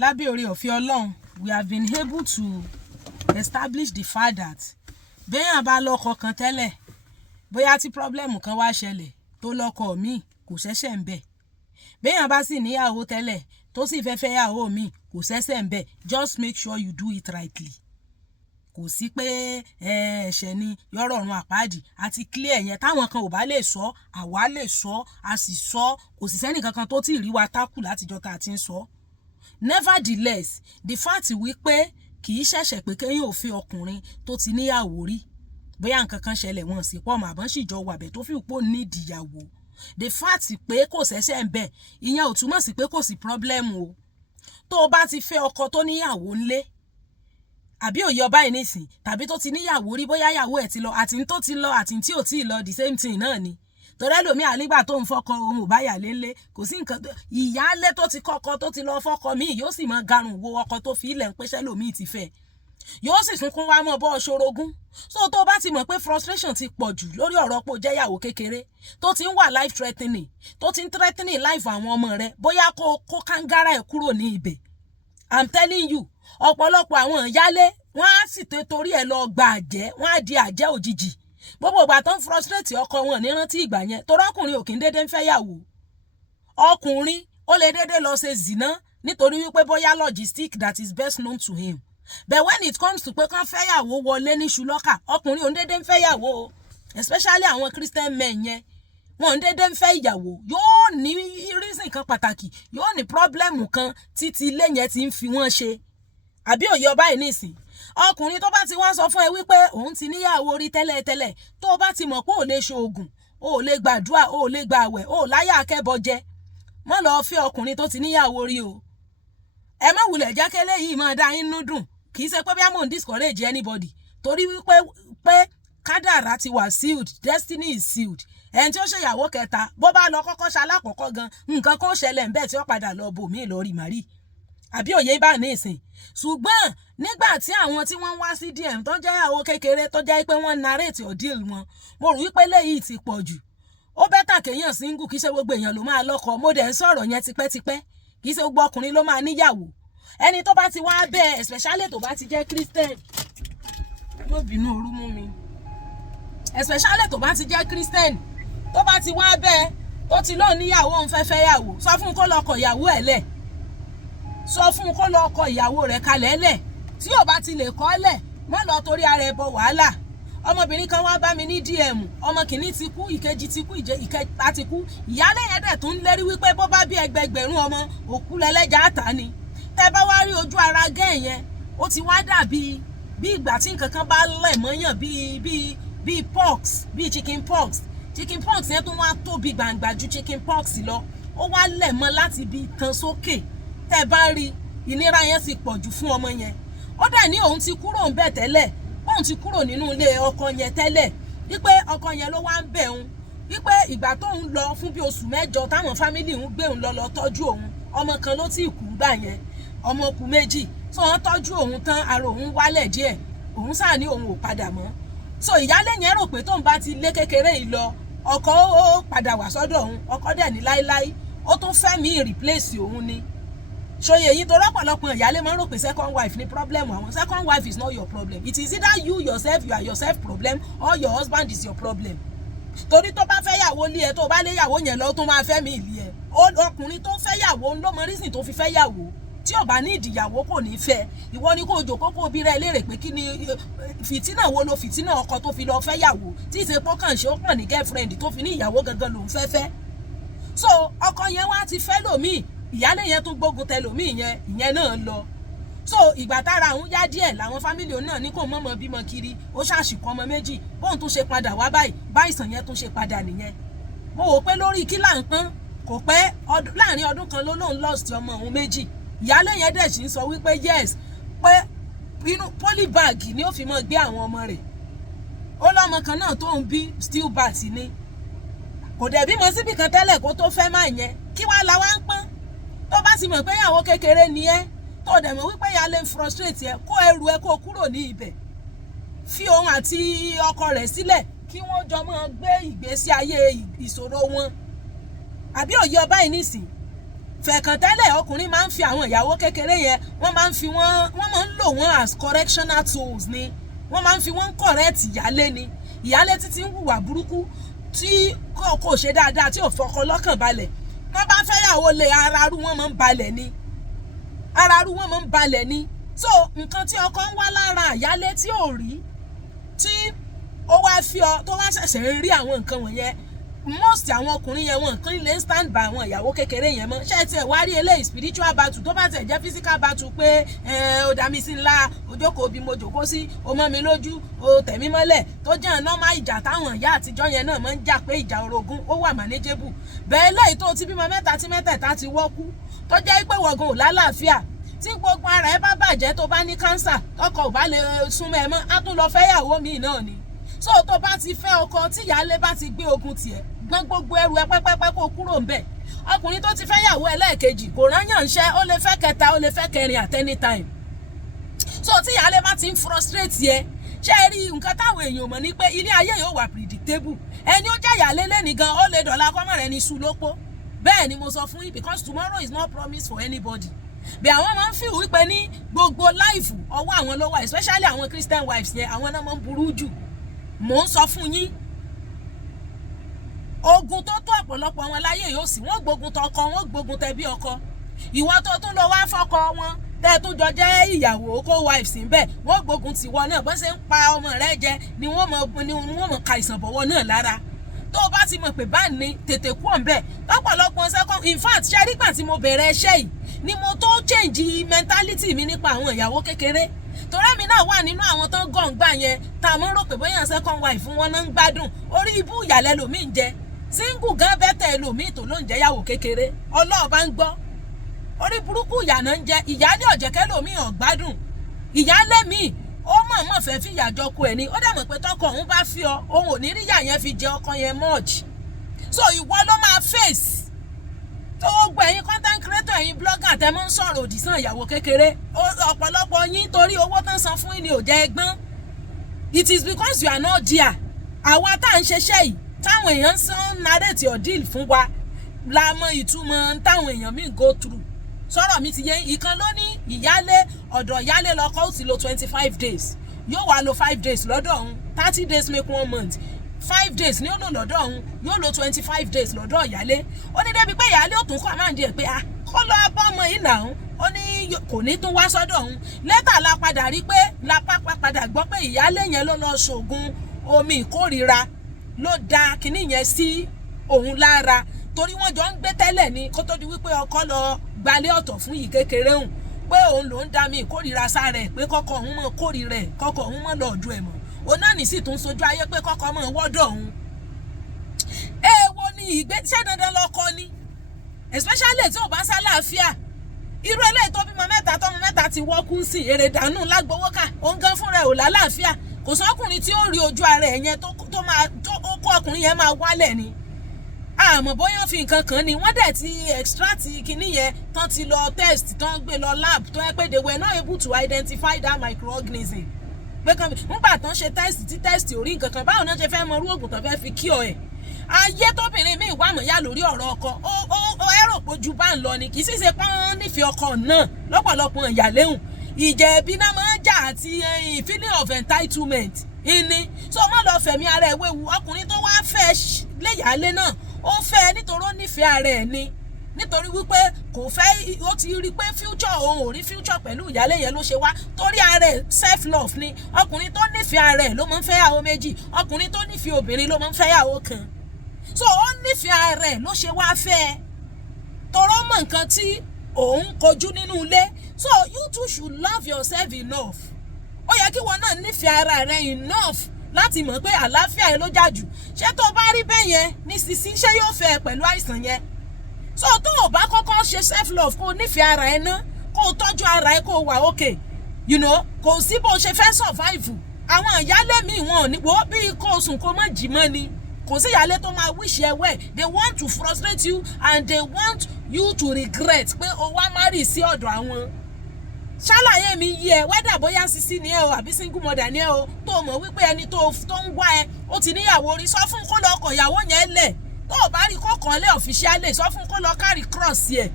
lábẹ́ oore ọ̀fẹ́ Ọlọ́run we have been able to establish the fact that béèyàn bá lọ́kọ kan tẹ́lẹ̀ bóyá tí problem kan wá ṣẹlẹ̀ tó lọ́kọ míì kò ṣẹ̀ṣẹ̀ ń bẹ̀ béèyàn bá sì níyàwó tẹ́lẹ̀ tó sì fẹ́ fẹ́yàwó míì kò ṣẹ̀ṣẹ̀ ń bẹ̀ just make sure you do it rightly kò sí pé ẹ̀ṣẹ̀ ni yọ̀rọ̀ ọ̀run àpáàdì àti clear yẹn táwọn kan ò bá lè sọ àwa lè sọ a sì sọ kò sì sẹ́nì kankan tó tí ì rí wa tákù látijọ́ tá a ti ń sọ. Nevertheless the fact wípé kì í ṣẹ̀ṣẹ̀ pé kéèyàn ò fẹ́ ọkùnrin tó ti níyàwó rí bóyá nǹkan kan ṣẹlẹ̀ wọn sì pọ̀ mọ́ àbọ̀n sì jọ wà bẹ́ẹ̀ tó fi pò nídìí ìyàwó the fact pé kò ṣẹ̀ṣẹ̀ ń bẹ̀ ìyẹn ò túmọ̀ sí pé kò sí problem o tó o bá ti fẹ́ ọkọ tó níyàwó ńlé àbí òye ọba yìí nísìn tàbí tó ti níyàwó rí bóyá ìyàwó ẹ̀ ti lọ àti tó ti lọ àti tí ò tí ì lọ the same thing náà ni torí ẹlòmíì àlígbà tó ń fọkọ ohun ò bá yà lélẹ̀ kò sí nǹkan ìyáálé tó ti kọ́kọ́ tó ti lọ fọkọ míì yóò sì máa garùn wo ọkọ tó fi ilẹ̀ ń pẹ́ṣẹ́ lòmíì ti fẹ́ yóò sì sunkún wá mọ́ bọ́ ṣorogún so tó bá ti mọ̀ pé frustration ti pọ̀ jù lórí ọ̀rọ̀ pò jẹ́yàwó kékeré tó ti ń wà life threatening tó ti ń threatening life àwọn ọmọ rẹ̀ bóyá kó kángára ẹ̀ kúrò ní ibẹ̀ I'm telling you ọ̀pọ̀lọpọ̀ àwọn ìyálé wọ́n á sì torí ẹ̀ lọ gba àjẹ́ wọ́n á di àjẹ́ òjijì gbogbo ìgbà tó ń frustrate ọkọ wọn ní rántí ìgbà yẹn torí ọkùnrin ò kí ń dédé ń fẹ́ yàwó ọkùnrin ó lè dédé lọ ṣe zìnà nítorí wípé bóyá logistic that is best known to him but when it comes to pé kán fẹ́ yàwó wọlé ní ṣùlọ́kà ọkùnrin ò ń dédé ń fẹ́ yàwó especially àwọn Christian men yẹn wọn ń dédé ń fẹ́ ìyàwó yóò ní reason kan pàtàkì yóò ní problem kan títí ilé yẹn ti ń fi wọ́n ṣe àbí òye ọba yìí nísìn ọkùnrin tó bá ti wá sọ fún ẹ wípé òun ti níyàwó rí tẹ́lẹ̀tẹ́lẹ̀ tó o bá ti mọ̀ pé ò lè ṣoògùn ò lè gbàdúrà ò lè gba àwẹ̀ ò láyà akẹ́bọ jẹ mọ́ lọ́ọ́ fẹ́ ọkùnrin tó ti níyàwó rí o ẹ má wulẹ̀ jákèlé yìí máa dá yín nú dùn kì í ṣe pé bí a mò ń discourage anybody torí wípé kádàrá ti wà sealed destiny is sealed ẹni tí ó ṣèyàwó kẹta bó bá lọ kọ́kọ́ ṣalákọ̀ọ́kọ́ gan nǹkan kan ṣẹlẹ̀ ń bẹ́ẹ̀ tí ó padà lọ bò mí lọ rí màrí àbí òye bá ní ìsìn ṣùgbọ́n nígbà tí àwọn tí wọ́n wá sí DM tó jẹ́ ìyàwó kékeré tó jẹ́ pé wọ́n narrate ordeal wọn mo rò wípé léyìí ti pọ̀ jù ó bẹ́tà kéèyàn single kì í ṣe gbogbo èèyàn ló máa lọ́kọ mo dẹ̀ ń sọ̀rọ̀ yẹn tipẹ́tipẹ́ kì í ṣe gbogbo ọkùnrin ló máa níyàwó ẹni tó bá ti wá bẹ́ẹ̀ especially tó bá ti jẹ́ Christian mo bínú orú mú mi especially tó bá ti jẹ́ Christian tó bá ti wá bẹ́ẹ̀ tó ti lóun níyàwó òun fẹ́ fẹ́ yàwó sọ fún kó lọ kọ ìyàwó ẹ̀ lẹ̀ sọ fún kó lọ kọ ìyàwó rẹ̀ kalẹ̀ lẹ̀ tí ò bá ti lè kọ́ lẹ̀ má lọ torí ara ẹ̀ bọ wàhálà ọmọbìnrin kan wá bá mi ní DM ọmọ kìíní ti kú ìkejì ti kú ìkẹta ti kú ìyálé yẹn dẹ̀ tún lérí wípé bó bá bí ẹgbẹgbẹ̀rún ọmọ òkú lẹ́lẹ́jà àtà ni tẹ́ bá wá rí ojú ara gẹ́ yẹn ó ti wá dàbí bí ìgbà tí nǹkan kan bá lẹ̀ mọ́yàn bíi pox bíi chicken pox yẹn tó wá tóbi gbàǹgbà ju chicken pox lọ ó wá lẹ̀ mọ́ láti bí tan sókè tẹ́ bá rí ìnira yẹn sì pọ̀ jù fún ọmọ yẹn ó dẹ̀ ní òun ti kúrò ń bẹ̀ tẹ́lẹ̀ òun ti kúrò nínú ilé ọkọ yẹn tẹ́lẹ̀ wípé ọkọ yẹn ló wá ń bẹ̀ òun wípé ìgbà tóun lọ fún bí oṣù mẹ́jọ táwọn fámìlì òun gbé òun lọ tọ́jú òun ọmọ kan ló ti kú gbà yẹn ọmọ kú méjì tó wọ́n tọ́jú òun tán ara òun wálẹ̀ díẹ̀ òun sáà ní òun ò padà mọ́ so ìyálé yẹn rò pé tóun bá ti lé kékeré yìí lọ ọkọ ó padà wá sọ́dọ̀ òun ọkọ dẹ̀ ní láíláí ó tún fẹ́ mí replace òun ni ṣòye yìí tó rọ́pọ̀lọpọ̀ ìyálé máa ń rò pé second wife ní problem àwọn second wife is not your problem it is either you are yourself problem or your husband is your problem torí tó bá fẹ́ yàwó lé ẹ tó bá lé yàwó yẹn lọ tó máa fẹ́ mi ìlí ẹ ọkùnrin tó fẹ́ yàwó ló mọ reason tó fi fẹ́ yàwó tí ò bá ní ìdìyàwó kò ní fẹ́ ìwọ ni kò jòkó kó bí rẹ léèrè pé kí ni fìtínà wo lo fìtínà ọkọ tó fi lọ fẹ́ yàwó tí ìṣe pọ́kàn ṣe ó kàn ní girlfriend tó fi ní ìyàwó gangan lòún fẹ́ so ọkọ yẹn wá ti fẹ́ lòmíì ìyálé yẹn tún gbógun tẹlòmíì ìyẹn náà lọ so ìgbà tára òun yá díẹ̀ làwọn fámìlì òun náà ní kò mọ̀mọ́ bímọ kiri ó ṣàṣìkọ ọmọ méjì bóun tún ṣe padà wá báyìí báyìísàn yẹn tún ṣe padà nìyẹn mo wò pé lórí kí là ń pọ́n kò pẹ́ láàrin ọdún kan ló lóun lost ọmọ òun méjì ìyálé yẹn dẹ̀ sì ń sọ wípé yes pé inú polybag ni ó fi mọ́ gbé àwọn ọmọ rẹ̀ ó lọ́mọ kan náà tó ń bí stillbirth ni kò dẹ̀ bímọ síbì kan tẹ́lẹ̀ kó tó fẹ́ máa yẹn kí wàá la wá ń pọ́n tó bá sì mọ̀ pé ìyàwó kékeré ni ẹ́ tó dẹ̀ mọ̀ wípé ìyá lè frustrate ẹ kó ẹrù ẹ kó kúrò ní ibẹ̀ fi òun àti ọkọ rẹ̀ sílẹ̀ kí wọ́n jọ máa gbé ìgbésí ayé ìṣòro wọn àbí òye ọba yìí nìsín fẹ̀kàn tẹ́lẹ̀ ọkùnrin máa ń fi àwọn ìyàwó kékeré yẹn wọ́n máa ń lò wọ́n as correctional tools ni, wọ́n máa ń fi wọ́n correct ìyálé ni. Ìyálé títí ń hùwà burúkú tí kò ṣe dáadáa tí ò fọkọ lọ́kàn balẹ̀, wọ́n bá fẹ́ yàwó lé araru wọn máa ń balẹ̀ ni, araru wọn máa ń balẹ̀ ni. So nǹkan tí ọkọ ń wá lára ìyálé tí ò rí, tí ó wá fi ọ tó wá ṣẹ̀ṣẹ̀ ń rí àwọn nǹkan wọ̀nyẹn, most àwọn ọkùnrin yẹn wọn kàn lè stand by àwọn ìyàwó kékeré yẹn mọ́. Ṣé tiẹ̀ wá rí eléyìí spiritual battle tó bá tẹ̀ jẹ́ physical battle pé ó dá mi sí ńlá, ojókòó bí mo jòkó sí, ó mọ́ mi lójú, ó tẹ̀ mí mọ́lẹ̀, tó jẹ́ normal ìjà táwọn ìyá àtijọ́ yẹn náà máa ń jà pé ìjà orogún ó wà manageable. Bẹ́ẹ̀ lẹ́yìn tó ti bímọ mẹ́ta tí mẹ́tẹ̀ẹ̀ta ti wọ́kú, tó jẹ́ pé wọ̀gàn ò lálàáfíà, tí gbogbo ara ẹ bá bàjẹ́ tó bá ní cancer, ọkọ ò bá lè súnmọ́ ẹ mọ́, á tún lọ fẹ́yàwó míì náà ni. So tó bá ti fẹ́ ọkọ tí ìyálé bá ti gbé ogun tiẹ̀, gbọ́n gbogbo ẹrù ẹ pẹ́pẹ́pẹ́ kó kúrò ń bẹ̀. Ọkùnrin tó ti fẹ́ yàwó ẹlẹ́ẹ̀kejì kò rányàn ńṣẹ́, ó lè fẹ́ kẹta, ó lè fẹ́ kẹrin at any time. So tí ìyálé bá ti ń frustrate yẹ, ṣé ẹ rí nǹkan táwọn èèyàn mọ̀ ní pé ilé ayé yóò wà predictable. Ẹni ó jẹ́ ìyálé lẹ́ni gan, ó lè dọ̀la kọ́mọ̀ rẹ̀ ní sú lópó. Bẹ́ẹ̀ ni mo sọ fún yín, because tomorrow is not promised for anybody. Bí àwọn máa ń feel wípé ní gbogbo life ọwọ́ àwọn ló wà, especially àwọn Christian wives yẹn, àwọn náà máa ń burú jù. Mò ń sọ fún yín, ogun tó tó ọ̀pọ̀lọpọ̀ wọn láyé yóò sì, wọ́n gbógun tọkọ, wọ́n gbógun tẹbí ọkọ. Ìwọ tó tún lọ wá fọ́kọ wọn, tẹ́ tó jọ jẹ́ ìyàwó co-wives ńbẹ̀, wọ́n gbógun tiwọ náà, bó ṣe ń pa ọmọ rẹ jẹ ni wọ́n mọ̀ ka ìsànbọ̀wọ́ náà lára. Tó bá ti mọ̀ pé bá ní tètè kú ọ̀nbẹ̀, lọ́pọ̀lọpọ̀ second, in fact ṣe rí gbà tí mo bẹ̀rẹ̀ iṣẹ́ yìí ni mo tó change mentality mi nípa àwọn ìyàwó kékeré. Torí mi náà wà nínú àwọn tó ń gọ̀ǹgbà yẹn, tá a mọ̀ rò pé bóyá second wife wọn náà ń gbádùn, orí ibú ìyàlẹ́ lòmíì ń jẹ, single gan bẹ́tẹ̀ ẹlòmíì tó ló ń jẹ́ yàwó kékeré, ọlọ́ọ̀bá ń gbọ́. Orí burúkú ìyà náà ń jẹ, ìyálé ọ̀jẹ̀kẹ́ lòmíì ọ̀gbádùn, ìyálé mi ó mọ̀ọ́mọ̀ fẹ́ fi ìyà jọkọ ẹ̀ ni, ó dẹ̀ mọ̀ pé tọkọ òun bá fi ọ, òun ò ní rí ìyà yẹn fi jẹ ọkọ yẹn much. So ìwọ ló máa face. Tó gbọ́ ẹ̀yin content creator, ẹ̀yin blogger tẹ́ mọ́ ń sọ̀rọ̀ òdì sàn ìyàwó kékeré, ọ̀pọ̀lọpọ̀ yín torí owó tán san fún yín ni ò jẹ́ ẹgbọ́n. It is because you are not there. Àwa tá à ń ṣeṣẹ́ yìí, táwọn èèyàn ń narrate your deal fún wa, la mọ ìtumọ̀ táwọn èèyàn míì go through. Sọ̀rọ̀ mi ti yé ìkan ló ní ìyálé, ọ̀dọ̀ ìyálé lọ́kọ ó ti lo 25 days, yóò wá lo 5 days lọ́dọ̀ òun, 30 days make 1 month. 5 days ni ó lò lọ́dọ̀ òun, yóò lo 25 days lọ́dọ̀ ìyálé. Ó ní débi pé ìyálé ò tún kọ́ máa ń di ẹ̀ pé kó lọ bá ọmọ yìí nà òun, ó ní kò ní tún wá sọ́dọ̀ òun. Lẹ́tà la padà rí pé padà gbọ́ pé ìyálé yẹn ló lọ ṣògùn omi ìkórira, ló da kinní yẹn sí òun lára, torí wọ́n jọ ń gbé tẹ́lẹ̀ ni kó tó di wípé ọkọ lọ gbalé ọ̀tọ̀ fún yìí kékeré hùn, pé òun ló ń dá mi ìkórira sára ẹ̀, pé kọ́kọ́ òun mọ̀ kórira ẹ̀, kọ́kọ́ òun mọ̀ lọ́ọ̀dù ẹ̀ mọ̀. Òun náà ní sì tún sojú ayé pé kọ́kọ́ mọ̀ wọ́dọ̀ òun. Èèwọ̀ ni ìgbésẹ̀ dandan lọ́kọ ni, especially tí ò bá sálàáfíà. Irú eléyìí tó bímọ mẹ́ta tọ́mọ mẹ́ta ti wọ́kú sí èrè dànù lágbowó ká, òun gan fúnra ẹ̀ ò lálàáfíà. Kò sọ́kùnrin tí ó rí ojú ara ẹ̀ yẹn tó kó ọkùnrin yẹn máa wálẹ̀ ni. Àmọ́ bóyá fi nǹkan kan ni wọ́n dẹ̀ ti extract kinní yẹn, tán ti lọ test, tán gbé lọ lab, tó yẹ pé they were not able to identify that microorganism. Pé kan nígbà tán ṣe test tí test ò rí nǹkan kan, báwo náà ṣe fẹ́ mọ irú oògùn tán fẹ́ fi cure ẹ̀. Ayé tóbìnrin míì wà mọ̀ yá lórí ọ̀rọ̀ ọkọ, ó ẹ̀rọ pojú bá ń lọ ni, kì í sì ṣe pọ́n nífẹ̀ẹ́ ọkọ náà lọ́pọ̀lọpọ̀ ìyàléhùn. Ìjẹ̀bi náà máa ń jà àti feeling of entitlement ìní. So má lọ fẹ̀mí ara ẹ̀ wéwu. Ọkùnrin tó wá fẹ́ léyàálé náà, ó fẹ́ nítorí ó nífẹ̀ẹ́ ara ẹ̀ ni, nítorí wípé kò fẹ́, ó ti rí pé future òun ò rí future pẹ̀lú ìyálé yẹn ló ṣe wá, torí ara ẹ̀ self love ni. Ọkùnrin tó nífẹ̀ẹ́ ara ẹ̀ ló máa ń fẹ́yàwó méjì, ọkùnrin tó nífẹ̀ẹ́ obìnrin ló máa ń fẹ́yàwó kan. So ó nífẹ̀ẹ́ ara ẹ̀ ló ṣe wá fẹ́, torọ́ mọ̀ nǹkan tí òun kojú nínú ilé. So you too should love yourself enough. Ó yẹ kí wọn náà nífẹ̀ẹ́ ara rẹ̀ enough láti mọ̀ pé àlàáfíà ẹ ló jà jù. Ṣé tó bá rí bẹ́ẹ̀ yẹn ní sísí, ṣé yóò fẹ́ pẹ̀lú àìsàn yẹn? So tó o bá kọ́kọ́ ṣe self love, kó o nífẹ̀ẹ́ ara ẹ ná, kó o tọ́jú ara ẹ, kó o wà okay, you know, kò sí bó ṣe fẹ́ survive. Àwọn ìyálé mi wọn ò ní wo bí kó o sùn kó má jí mọ́ ni. Kò sí ìyálé tó máa wish ẹ well. They want to frustrate you and they want you to regret pé o wá marry sí ọ̀dọ̀ àwọn. Ṣàlàyé mi yí ẹ, wẹ́dà bóyá sisi ni ẹ o àbí single mother ni ẹ o, tó mọ̀ wípé ẹni tó ń wá ẹ ó ti níyàwó rí, sọ fún kó lọ kọ̀ ìyàwó yẹn lẹ̀. Tó o bá rí kó kàn lẹ̀ officially, sọ fún kó lọ carry cross yẹ.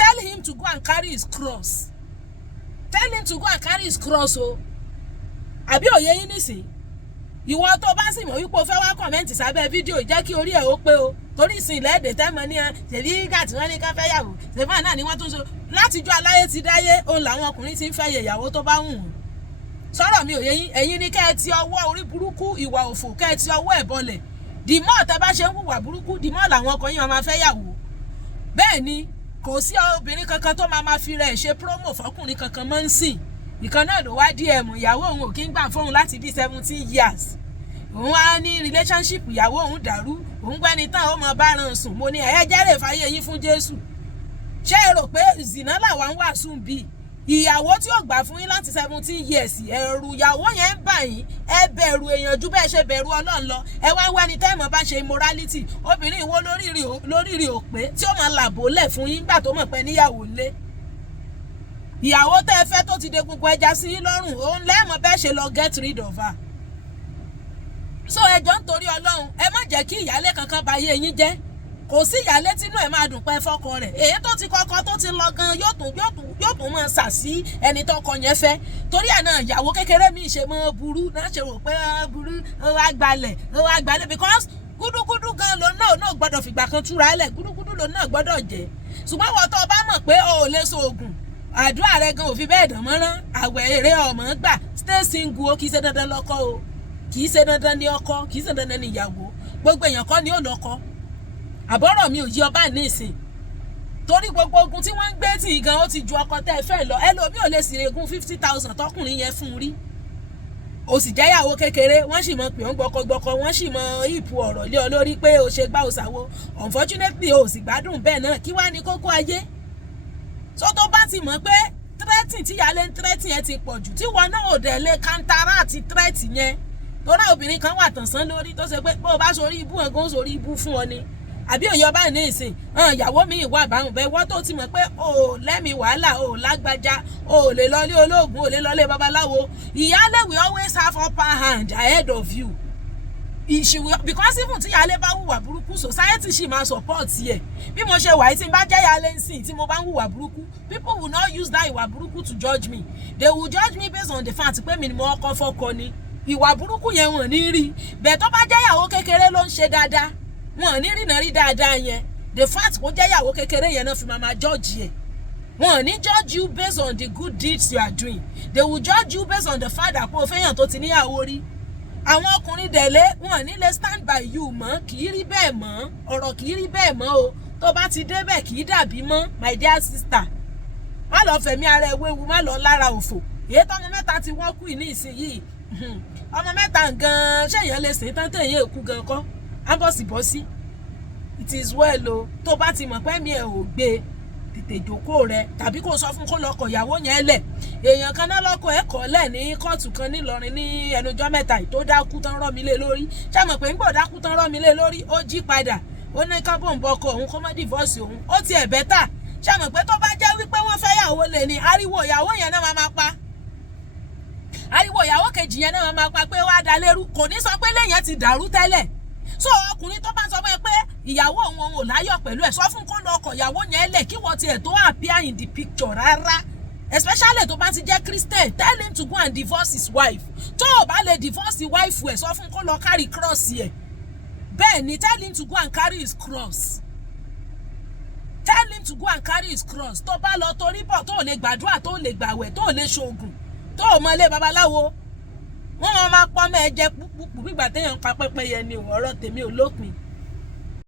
tell him to go and carry his cross. Tell him to go and carry his cross o. Àbí òye yín nísìn. Ìwọ tó bá sì mọ̀ wípé o fẹ́ wá kọ̀mẹ́ǹtì sábẹ́ fídíò jẹ́ kí orí ẹ̀ ó pé o. Torí ìsìn ilẹ̀ èdè tẹ́mọ̀ ní ẹ ṣèbí ìgbà tí wọ́n ní ká fẹ́ yàwó ṣèbá náà ni wọ́n tún so látijọ́ aláyé ti dáyé òun làwọn ọkùnrin ti ń fẹ́ yẹ ìyàwó tó bá wù wọ́n. Sọ̀rọ̀ mi ò yé yín ẹ̀yin ní kẹ́ ẹ ti ọwọ́ orí burúkú ìwà òfò kẹ́ ẹ ti ọwọ́ ẹ̀ bọlẹ̀. Dìmọ́ tẹ́ bá ṣe ń hùwà burúkú dìmọ́ làwọn ọkọ yín máa fẹ́ yàwó. Bẹ́ẹ̀ ni kò sí obìnrin kankan tó máa fi rẹ̀ ṣe promo fọkùnrin kankan mọ́ ń sìn. Ìkan náà ló wá DM ìyàwó òun ò kí ń gbà fóun láti bí 17 years. Òun wá ní relationship ìyàwó òun dàrú òun gbẹ́ni tán ó mọ báràn sùn mo ní ẹ jẹ́rè fàyè yín fún Jésù. Ṣé ẹ rò pé zìnà làwa ń wàásù bí ìyàwó tí ó gbà fún yín láti 17 years ẹ̀rù ìyàwó yẹn ń bà yín ẹ bẹ̀rù èèyàn ju bẹ́ẹ̀ ṣe bẹ̀rù Ọlọ́run lọ ẹ wá wẹ́ni tẹ́ẹ̀mọ́ bá ṣe immorality obìnrin ìwọ lórí ò pé tí ó máa làbò lẹ̀ fún yín gbà tó mọ̀ pé níyàwó lé. Ìyàwó tẹ́ ẹ fẹ́ tó ti de gbogbo ẹja sí yín lọ́rùn òun lẹ́ẹ̀mọ́ bẹ́ẹ̀ ṣe lọ get rid of her. So ẹjọ́ nítorí Ọlọ́run ẹ má jẹ́ kí ìyálé kankan bà yé yín jẹ́ kò sí ìyálé tínú ẹ̀ máa dùn pẹ́ fọ́kọ rẹ̀ èyí tó ti kọ́kọ́ tó ti lọ gan yóò tún máa sà sí ẹni tọkọ yẹn fẹ́ torí ẹ̀ náà ìyàwó kékeré mi ṣe mọ́ burú náà ṣe rò pé burú ó wá gbalẹ̀ because gúdúgúdú gan ló náà gbọ́dọ̀ fìgbà kan túra lẹ̀ gúdúgúdú ló náà gbọ́dọ̀ jẹ́ ṣùgbọ́n wọ́n tó bá mọ̀ pé o ò lè so oògùn àdúrà rẹ gan ò fi bẹ́ẹ̀ dàn mọ́rán àwẹ̀ èrè ọmọ gbà stay single o kì í ṣe dandan lọ́kọ o kì í ṣe dandan ní ọkọ kì í ṣe dandan ní ìyàwó gbogbo èèyàn kọ́ ni ó lọ́kọ àbọ̀rọ̀ mi ò yí ọba nísìn torí gbogbo ogun tí wọ́n ń gbé tì gan ó ti ju ọkọ tẹ́ ẹ fẹ́ lọ ẹlòmí ò lè sì regún 50,000 tọkùnrin yẹn fún un rí o sì jẹ́yàwó kékeré wọ́n sì mọ pé ó ń gbọkọgbọkọ wọ́n sì mọ ìpù ọ̀rọ̀ lé ọ lórí pé o ṣe gbá òsàwò unfortunately o sì gbádùn bẹ́ẹ̀ náà kí wá ní kókó ayé tó tó bá ti mọ̀ pé threatening tí ìyálé ń threatening yẹn ti pọ̀ jù tí wọn náà ò dẹ̀ lè counteract threat yẹn torí obìnrin kan wà tànsán lórí tó ṣe pé bó o bá sórí ibú ẹ̀gán sórí ibú fún ọ ni àbí òye ọba ní ìsìn ìyàwó mi ìwà àbáhùn bẹ́ẹ̀ wọ́n tó ti mọ̀ pé o lẹ́mi wàhálà o lágbájá o lè lọlé olóògùn o lè lọlé babaláwo ìyálé will always have upper hand ahead of you because even tí ìyálé bá hùwà burúkú society ṣì máa support yẹ bí mo ṣe wà tí n bá jẹ́ ìyálé nsìn tí mo bá ń hùwà burúkú people will not use that ìwà burúkú to judge me they will judge me based on the fact pé mi ni mo ọkọ fọkọ ni ìwà burúkú yẹn wọ́n ní rí bẹ́ẹ̀ tó bá jẹ́ ìyàwó kékeré ló ń ṣe dáadáa wọ́n ní rí náà rí dáadáa yẹn the fact kó jẹ́ ìyàwó kékeré yẹn náà fi máa judge yẹ wọ́n ní judge you based on the good deeds you are doing they will judge you based on the fact that kó o fẹ́yàn tó ti níyàwó rí àwọn ọkùnrin dẹ̀lé wọ́n ní lè stand by you mọ́ kì í rí bẹ́ẹ̀ mọ́ ọ̀rọ̀ kì í rí bẹ́ẹ̀ mọ́ o tó bá ti débẹ̀ kì í dàbí mọ́ my dear sister má lọ fẹ̀mí ara ẹ wéwu má lọ lára òfò èyí tọ́mọ mẹ́ta ti wọ́n kú ní ìsinyìí ọmọ mẹ́ta gan-an ṣèyàn lè sìn tán tẹ̀yìn èkú gan kọ́ ábọ̀sibọ́sí it is well o tó bá ti mọ̀ pé mi ẹ̀ ò gbé tètè jókòó rẹ tàbí kó sọ fún kó lọkọ ìyàwó yẹn lẹ̀ èèyàn kan náà lọkọ ẹ̀ kọ́ lẹ̀ ní kóòtù kan nílọrin ní ẹnujọ́ mẹ́ta tó dákú tán rọ́ mi lé lórí ṣé mọ̀ pé ń gbọ́ dákú tán rọ́ mi lé lórí ó jí padà ó ní ká bọ̀ ń bọ́ ọkọ òun kó má divorce òun ó ti ẹ̀ bẹ́tà ṣé mọ̀ pé tó bá jẹ́ wípé wọ́n fẹ́ yàwó lè ní ariwo ìyàwó yẹn náà máa pa ariwo ìyàwó kejì yẹn náà máa pa pé wá da lérú kò ní sọ pé lẹ́yìn ti dàrú tẹ́lẹ̀ so ọkùnrin tó bá sọ pé ìyàwó òun ò láyọ̀ pẹ̀lú ẹ̀ sọ fún kó lọ ọkọ ìyàwó yẹn lẹ̀ kí wọ́n tiẹ̀ tó appear in the picture rárá especially tó bá ti jẹ́ Christian tell him to go and divorce his wife tó o bá lè divorce wife ẹ̀ sọ fún kó lọ carry cross yẹ bẹ́ẹ̀ ni tell him to go and carry his cross tell him to go and carry his cross tó bá lọ torí bọ̀ tó o lè gbàdúrà tó o lè gbàwẹ̀ tó o lè ṣoògùn tó o mọ ilé babaláwo wọ́n máa pọ́n mẹ́ ẹ jẹ púpù bí ìgbà téèyàn pa pẹ́pẹ́yẹ ni ọ̀rọ̀ tèmi ò lópin